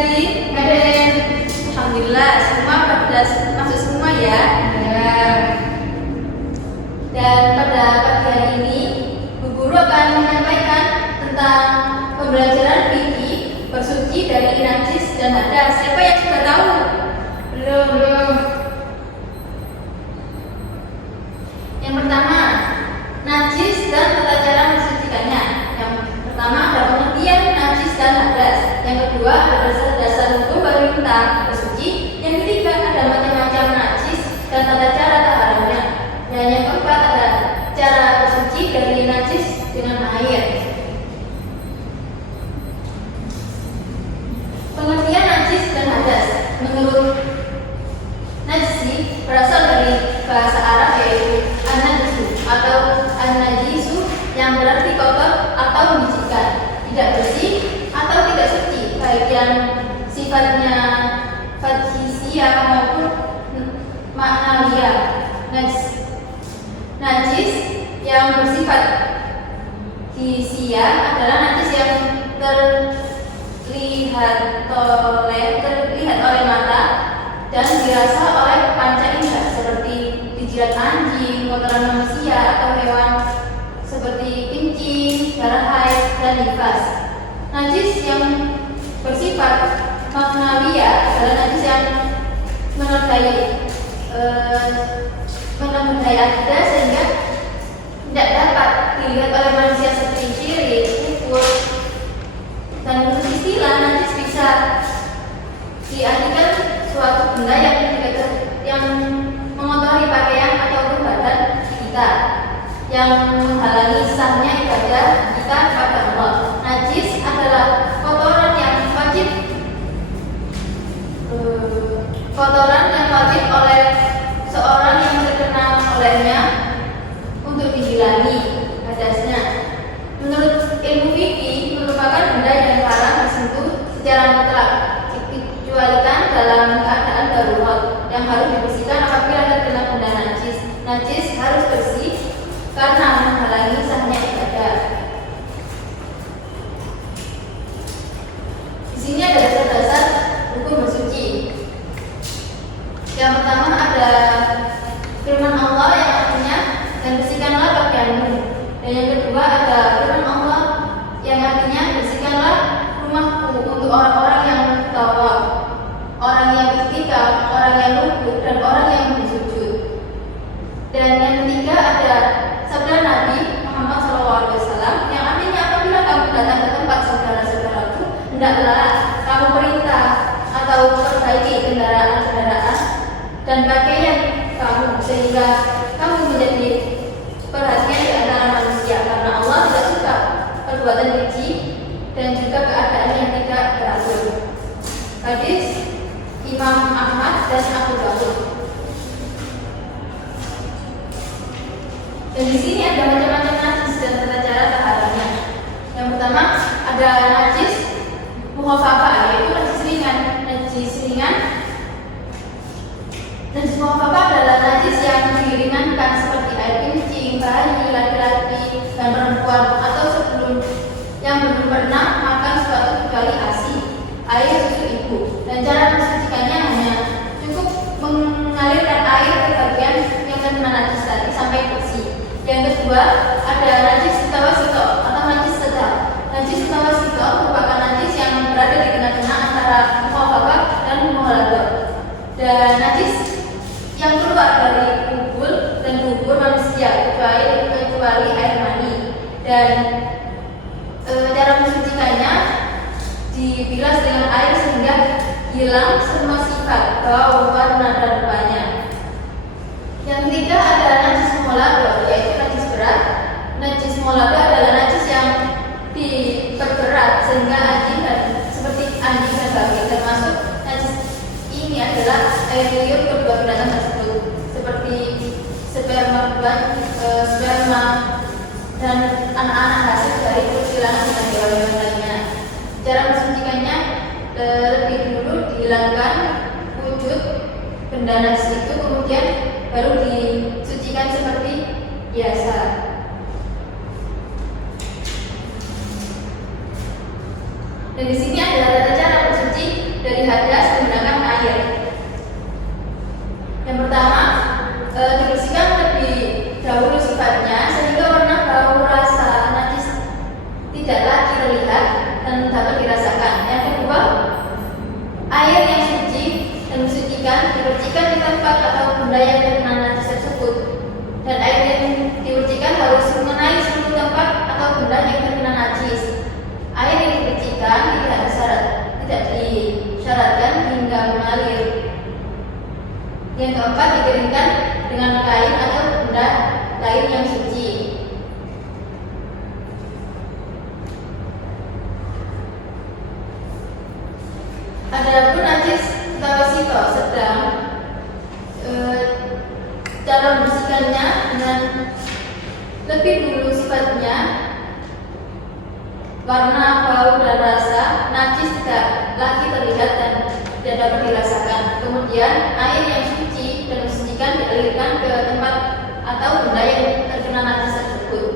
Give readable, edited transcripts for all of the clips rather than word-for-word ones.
hadirin, alhamdulillah semua pada masuk semua ya. Dan pada pagi hari ini, Bu Guru akan menyampaikan tentang pembelajaran fikih bersuci dari najis dan hadas. Siapa yang sudah tahu? Belum. Yang pertama, najis dan tata cara mensucikannya. Yang pertama ada pengertian najis dan hadas. Yang kedua ada dasar-dasar hukum baru tentang bersuci. Yang ketiga ada macam-macam najis dan tata cara taharahnya. Dan yang keempat ada cara bersuci dari najis dengan air. Pengertian najis dan hadas. Menurut najis berasal dari bahasa Arab yaitu an-najisu atau an-najisu yang berarti kotor atau menjijikkan, tidak bersih atau tidak suci, baik yang sifatnya fadhisia maupun maknawiyah. Najis yang bersifat hisia adalah najis yang terlihat oleh mata dan dirasa oleh panca indera seperti dijilat anjing, kotoran manusia atau hewan seperti kencing, darah haid, dan nifas. Najis yang bersifat maknawiyah adalah najis yang menodai akidah sehingga tidak dapat dilihat oleh manusia seperti syirik, kufur. Dan menurut istilah najis bisa diartikan suatu benda yang mengotori pakaian ataupun badan kita, yang menghalangi sahnya ibadah kita kepada Allah. Najis adalah kotoran yang wajib oleh seorang yang terkena olehnya untuk dihilangi hadasnya. Menurut ilmu fikih merupakan benda yang haram disentuh secara mutlak, dikecualikan dalam keadaan darurat yang harus dibersihkan apabila terkena benda najis. Najis harus bersih karena menghalangi sahnya ibadah. Di sini ada dasar-dasar hukum bersuci. Yang pertama ada firman Allah yang artinya dan bersihkanlah pakaianmu. Dan yang kedua ada firman Allah yang artinya bersihkanlah rumahku untuk orang-orang yang tawaf, orang yang bertikaf, orang yang rukuk, dan orang yang bersujud. Dan yang ketiga ada sabda Nabi Muhammad SAW yang artinya apabila kamu datang ke tempat saudara-saudaraku, hendaklah kamu perintah atau perbaiki kendaraan-kendaraan dan pakaian kamu sehingga kamu menjadi perhatian di antara manusia, karena Allah tidak suka perbuatan keji dan juga keadaan yang tidak teratur. Hadis Imam Ahmad dan Abu Dawud. Dan di sini ada macam-macam najis dan tata cara taharahnya. Yang pertama ada najis mukhafafah, yaitu najis ringan. Najis mukhafafah adalah najis yang diringankan seperti air kencing, bayi, laki-laki, dan perempuan atau yang belum pernah makan sesuatu kecuali ASI, air susu ibu. Dan cara mensucikannya hanya cukup mengalirkan air ke bagian yang terkena najis tadi sampai bersih. Yang kedua ada najis tawasito atau najis sedang. Najis tawasito merupakan najis yang berada di tengah-tengah antara mukhafafah dan mughalladhah. Dan najis yang keluar dari tubuh manusia kecuali air mani. Dan cara mensucikannya dibilas dengan air sehingga hilang semua sifat, bau, warna, dan rupanya. Yang ketiga ada najis mughalladhah, yaitu najis berat. Najis mughalladhah adalah najis yang diperberat sehingga seperti anjing dan babi, termasuk najis ini adalah air liur kedua binatang tersebut seperti sperma dan anak-anak hasil dari persilangan dengan hewan-hewan lainnya. Cara mensucikannya lebih dulu dihilangkan wujud benda najis itu, kemudian baru disucikan seperti biasa. Dan di sini adalah tata cara bersuci Yang keempat, dikeringkan dengan kain atau benda lain yang suci. Adapun najis tawasito sedang, cara membersihkannya dengan lebih dulu sifatnya, warna, bau, dan rasa. Najis tidak lagi terlihat dan tidak dapat dirasakan. Kemudian air yang suci dan mensucikan dialirkan ke tempat atau benda yang terkena najis tersebut.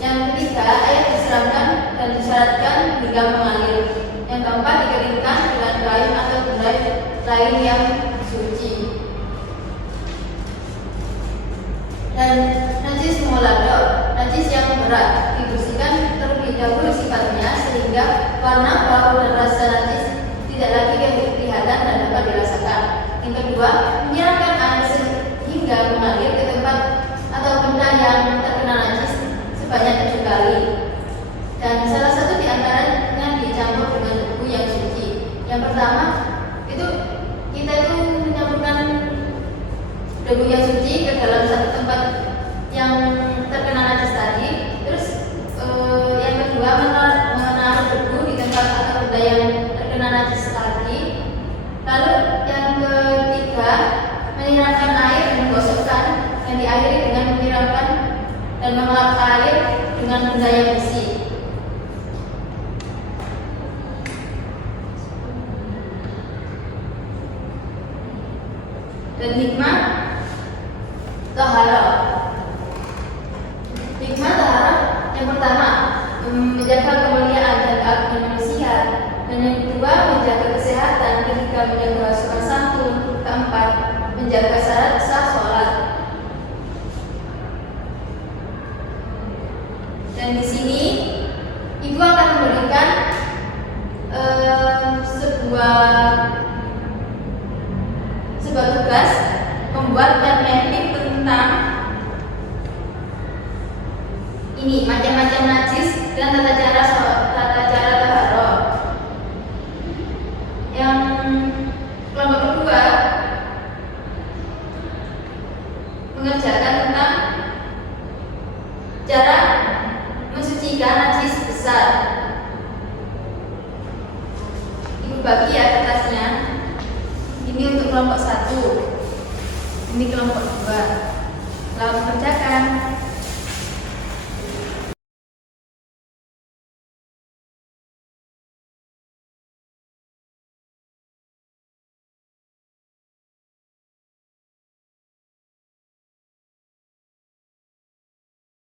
Yang ketiga, air disiramkan dan disyaratkan hingga mengalir. Yang keempat, dikeringkan dengan kain atau benda lain yang suci. Dan najis mulado, najis yang berat, dibersihkan terlebih dahulu sifatnya sehingga warna, bau, dan rasa najis tidak lagi kelihatan dan dapat dirasakan. Yang kedua, menyiramkan air hingga mengalir ke tempat atau benda yang terkena najis sebanyak 7 kali. Dan salah satu di antaranya dicampur dengan debu yang suci. Yang pertama, itu kita itu mencampurkan debu yang suci ke dalam satu tempat yang terkena najis tadi. Terus yang kedua, menaruh debu di tempat atau benda yang terkena najis lagi. Lalu yang ketiga, menyiramkan air dan menggosokkan, yang diakhiri dengan menyiramkan dan mengelap air dengan benda yang bersih. Dan hikmah taharah. Hikmah taharah yang pertama, menjaga kemuliaan dan keagungan manusia. Dan yang kedua, menjaga kesehatan. Ketiga, menjaga sopan santun. Keempat, menjaga syarat sah sholat. Dan di sini ibu akan memberikan sebuah tugas membuat mapping tentang ini macam-macam najis dan tata cara taharah. Yang kelompok kedua mengerjakan tentang cara mensucikan najis besar. Ibu bagi ya kertasnya. Ini untuk kelompok 1, ini kelompok 2. Lalu kerjakan.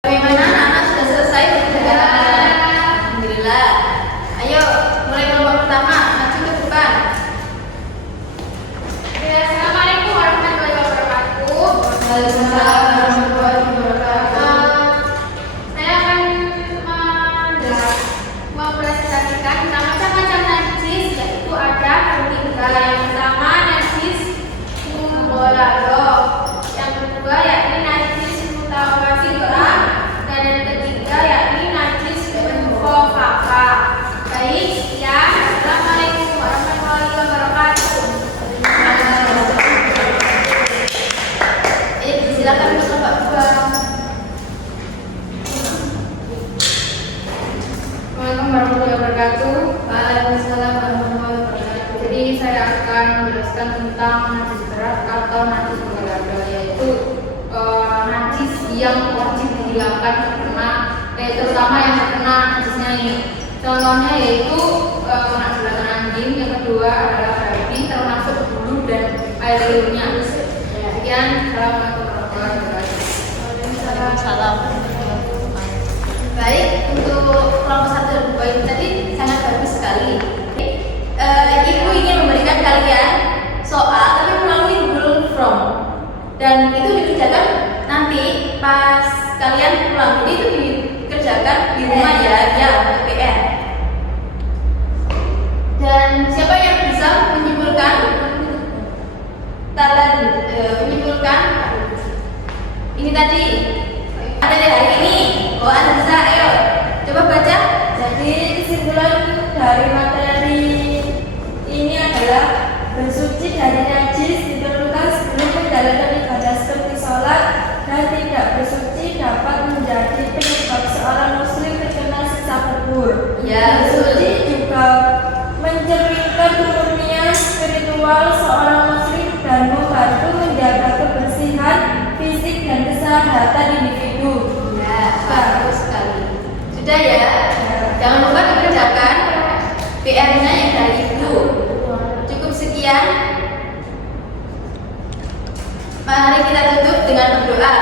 Bagaimana anak-anak sudah selesai pekerjaan? Alhamdulillah. Ayo, mulai kelompok pertama, maju ke depan. Assalamualaikum warahmatullahi wabarakatuh. Waalaikumsalam warahmatullahi wabarakatuh. Saya akan mempresentasikan tentang macam-macam najis, yaitu ada 3. Yang pertama, najis mulado. Yang kedua, yakni najis mutawasita. Dan yang ketiga, yakni najis mukhaffafa. Baik, sekian. Assalamualaikum warahmatullahi wabarakatuh. Silakan untuk kelompok 2. Assalamualaikum warahmatullahi wabarakatuh. Waalaikumsalam warahmatullahi wabarakatuh. Jadi saya akan menjelaskan tentang najis berat atau najis mulado, yaitu najis yang wajib dihilangkan terutama yang terkena najisnya ini. Contohnya yaitu kena bulatan anjing. Yang kedua adalah babi, termasuk bulu dan air liurnya. Sekian. Assalamualaikum warahmatullahi wabarakatuh. Waalaikumsalam. Baik, untuk kelompok 1 dan 2 ini tadi sangat bagus sekali. Ibu ingin memberikan kalian soal tapi melalui Google Form, dan itu dikerjakan nanti pas kalian pulang. Jadi itu dikerjakan di rumah ya, PR. Dan siapa yang bisa menyimpulkan menyimpulkan ini tadi ada di hari ini? Oh, Anda bisa, ayo coba baca. Jadi kesimpulan dari materi ini adalah bersuci dari najis itu Sudah ya? Jangan lupa dikerjakan PR-nya yang dari Ibu. Cukup sekian. Mari kita tutup dengan berdoa.